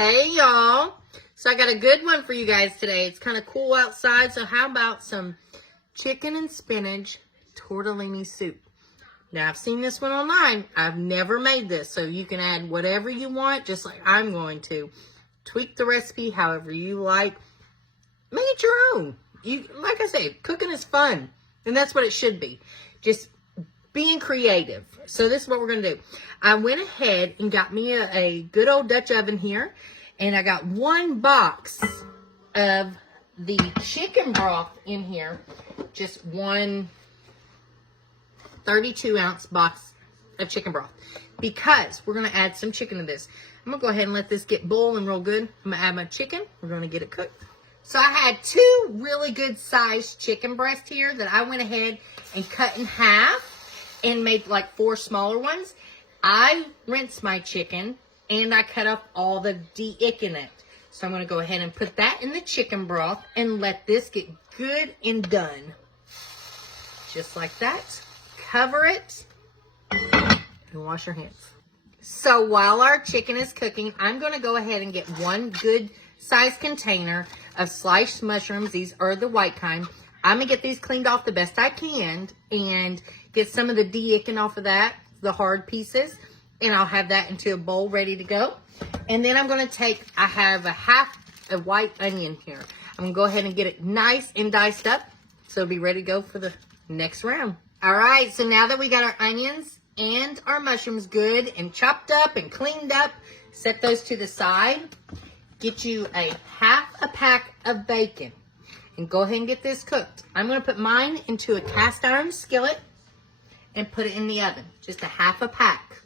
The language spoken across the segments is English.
Hey y'all, so I got a good one for you guys today. It's kind of cool outside, so how about some chicken and spinach tortellini soup? Now I've seen this one online. I've never made this, so you can add whatever you want, just like I'm going to. Tweak the recipe however you like. Make it your own. Like I said, cooking is fun, and that's what it should be. Just being creative. So this is what we're going to do. I went ahead and got me a good old Dutch oven here. And I got one box of the chicken broth in here. Just one 32-ounce box of chicken broth. Because we're going to add some chicken to this. I'm going to go ahead and let this get boiling real good. I'm going to add my chicken. We're going to get it cooked. So I had two really good sized chicken breasts here that I went ahead and cut in half and made like 4 smaller ones. I rinsed my chicken and I cut off all the de-ick in it. So I'm going to go ahead and put that in the chicken broth and let this get good and done. Just like that. Cover it and wash your hands. So while our chicken is cooking, I'm going to go ahead and get one good sized container of sliced mushrooms. These are the white kind. I'm going to get these cleaned off the best I can and get some of the de-icking off of that, the hard pieces, and I'll have that into a bowl ready to go. And then I'm going to take, I have a white onion here. I'm going to go ahead and get it nice and diced up so it'll be ready to go for the next round. All right, so now that we got our onions and our mushrooms good and chopped up and cleaned up, set those to the side. Get you a half a pack of bacon and go ahead and get this cooked. I'm going to put mine into a cast iron skillet and put it in the oven. Just a half a pack.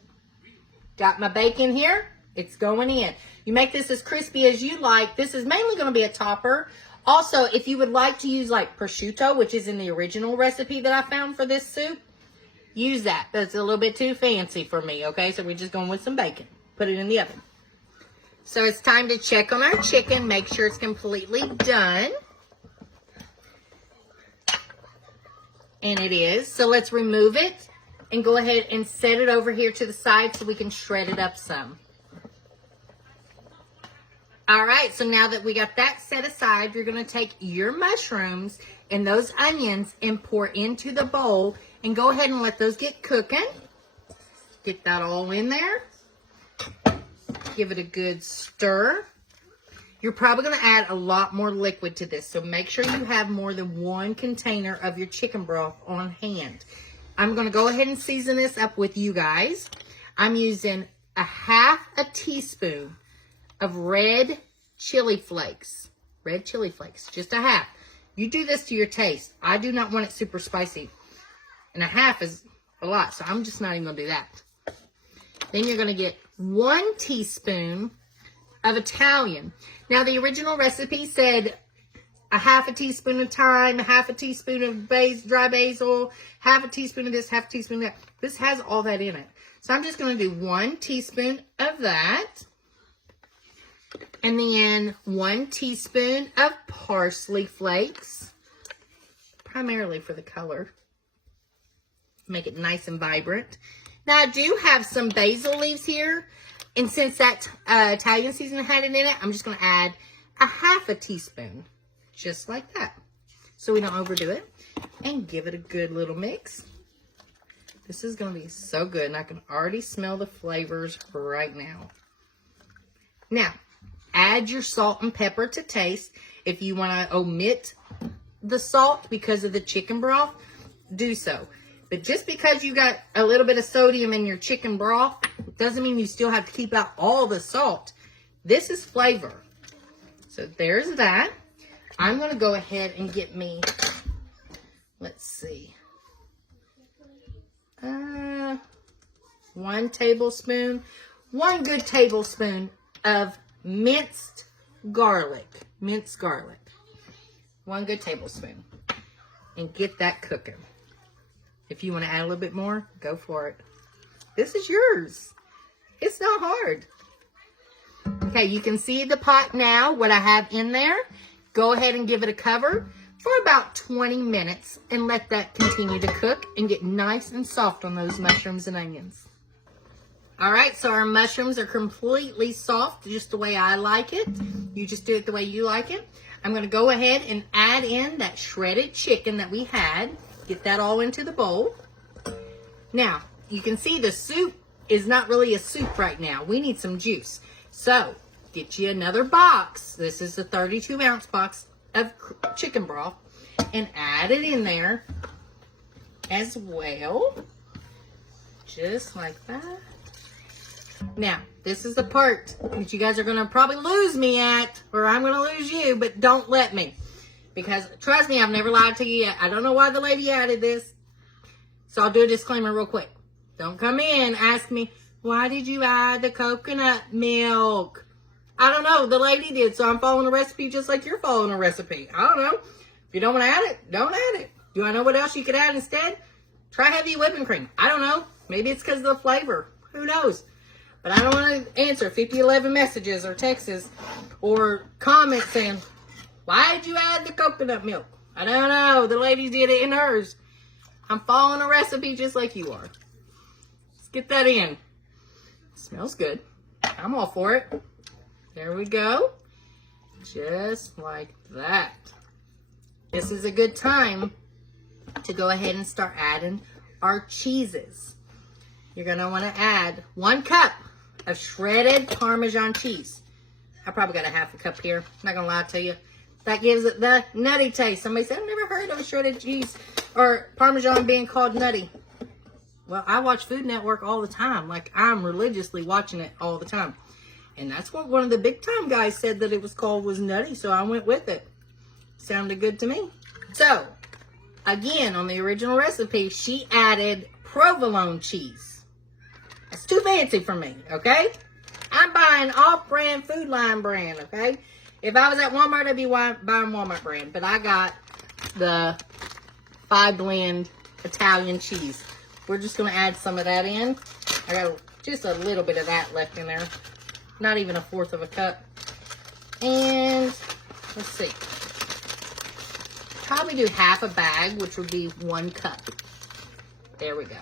Got my bacon here. It's going in. You make this as crispy as you like. This is mainly going to be a topper. Also, if you would like to use like prosciutto, which is in the original recipe that I found for this soup, use that. That's a little bit too fancy for me, okay? So we're just going with some bacon. Put it in the oven. So it's time to check on our chicken. Make sure it's completely done. And it is. So let's remove it and go ahead and set it over here to the side so we can shred it up some. All right, so now that we got that set aside, you're going to take your mushrooms and those onions and pour into the bowl and go ahead and let those get cooking. Get that all in there. Give it a good stir. You're probably going to add a lot more liquid to this, so make sure you have more than one container of your chicken broth on hand. I'm going to go ahead and season this up with you guys. I'm using a half a teaspoon of red chili flakes. Red chili flakes, just a half. You do this to your taste. I do not want it super spicy. And a half is a lot, so I'm just not even going to do that. Then you're going to get 1 teaspoon of Italian. Now, the original recipe said a half a teaspoon of thyme, a half a teaspoon of dry basil, half a teaspoon of this, half a teaspoon of that. This has all that in it. So I'm just going to do 1 teaspoon of that. And then 1 teaspoon of parsley flakes, primarily for the color. Make it nice and vibrant. Now, I do have some basil leaves here. And since that Italian seasoning had it in it, I'm just going to add a half a teaspoon. Just like that. So we don't overdo it. And give it a good little mix. This is going to be so good. And I can already smell the flavors right now. Now, add your salt and pepper to taste. If you want to omit the salt because of the chicken broth, do so. But just because you got a little bit of sodium in your chicken broth doesn't mean you still have to keep out all the salt. This is flavor. So there's that. I'm going to go ahead and get me, let's see, 1 tablespoon, 1 good tablespoon of minced garlic. 1 good tablespoon. And get that cooking. If you want to add a little bit more, go for it. This is yours. It's not hard. Okay, you can see the pot now, what I have in there. Go ahead and give it a cover for about 20 minutes and let that continue to cook and get nice and soft on those mushrooms and onions. All right, so our mushrooms are completely soft, just the way I like it. You just do it the way you like it. I'm going to go ahead and add in that shredded chicken that we had. Get that all into the bowl. Now, you can see the soup is not really a soup right now. We need some juice. So, get you another box. This is the 32-ounce box of chicken broth. And add it in there as well. Just like that. Now, this is the part that you guys are going to probably lose me at, or I'm going to lose you, but don't let me. Because, trust me, I've never lied to you yet. I don't know why the lady added this. So, I'll do a disclaimer real quick. Don't come in, ask me, why did you add the coconut milk? I don't know. The lady did, so I'm following a recipe just like you're following a recipe. I don't know. If you don't want to add it, don't add it. Do I know what else you could add instead? Try heavy whipping cream. I don't know. Maybe it's because of the flavor. Who knows? But I don't want to answer 5011 messages or texts or comments saying, why did you add the coconut milk? I don't know. The lady did it in hers. I'm following a recipe just like you are. Let's get that in. Smells good. I'm all for it. There we go. Just like that. This is a good time to go ahead and start adding our cheeses. You're going to want to add 1 cup of shredded Parmesan cheese. I probably got a half a cup here. I'm not going to lie to you. That gives it the nutty taste. Somebody said, I've never heard of a shredded cheese or Parmesan being called nutty. Well, I watch Food Network all the time. Like, I'm religiously watching it all the time. And that's what one of the big time guys said that it was called was nutty. So I went with it. Sounded good to me. So, again, on the original recipe, she added provolone cheese. It's too fancy for me, okay? I'm buying off-brand, Food Line brand, okay? If I was at Walmart, I'd be buying Walmart brand. But I got the 5-blend Italian cheese. We're just going to add some of that in. I got just a little bit of that left in there. Not even 1/4 of a cup. And, let's see. Probably do half a bag, which would be 1 cup. There we go.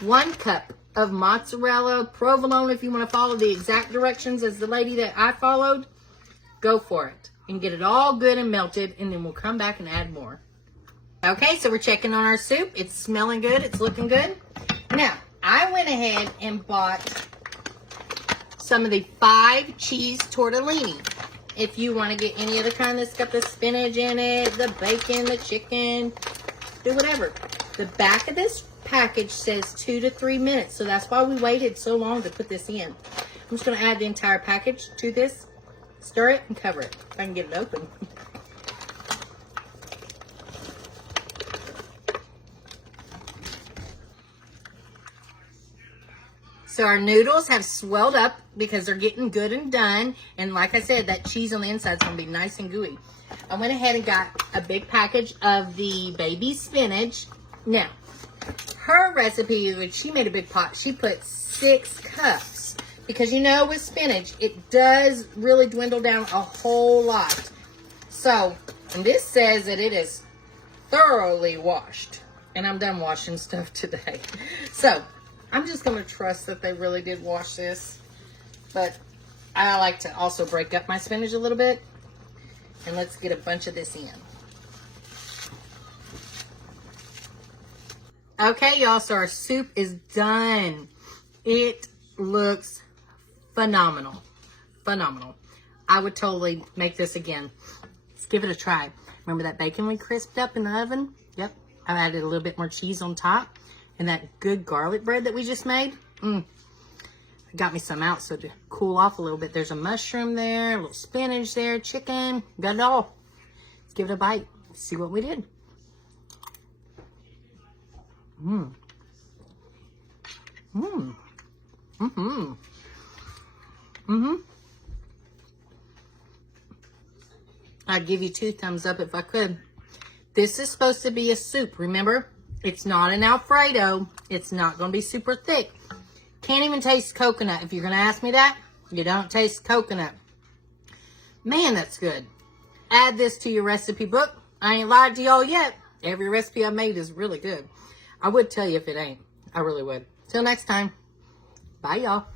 1 cup of mozzarella, provolone. If you want to follow the exact directions as the lady that I followed, go for it. And get it all good and melted, and then we'll come back and add more. Okay, so we're checking on our soup. It's smelling good. It's looking good. Now, I went ahead and bought some of the 5 cheese tortellini. If you want to get any other kind that's got the spinach in it, the bacon, the chicken, do whatever. The back of this package says 2 to 3 minutes, so that's why we waited so long to put this in. I'm just going to add the entire package to this, stir it, and cover it. If I can get it open. So our noodles have swelled up because they're getting good and done. And like I said, that cheese on the inside is going to be nice and gooey. I went ahead and got a big package of the baby spinach. Now, her recipe, which she made a big pot, she put 6 cups. Because you know with spinach, it does really dwindle down a whole lot. So, and this says that it is thoroughly washed. And I'm done washing stuff today. So, I'm just going to trust that they really did wash this. But I like to also break up my spinach a little bit. And let's get a bunch of this in. Okay, y'all, so our soup is done. It looks phenomenal. Phenomenal. I would totally make this again. Let's give it a try. Remember that bacon we crisped up in the oven? Yep. I added a little bit more cheese on top. And that good garlic bread that we just made. I got me some out so to cool off a little bit. There's a mushroom there, a little spinach there, chicken. Got it all. Let's give it a bite. See what we did. I'd give you 2 thumbs up if I could. This is supposed to be a soup, remember? It's not an Alfredo. It's not going to be super thick. Can't even taste coconut. If you're going to ask me that, you don't taste coconut. Man, that's good. Add this to your recipe book. I ain't lied to y'all yet. Every recipe I made is really good. I would tell you if it ain't. I really would. Till next time. Bye, y'all.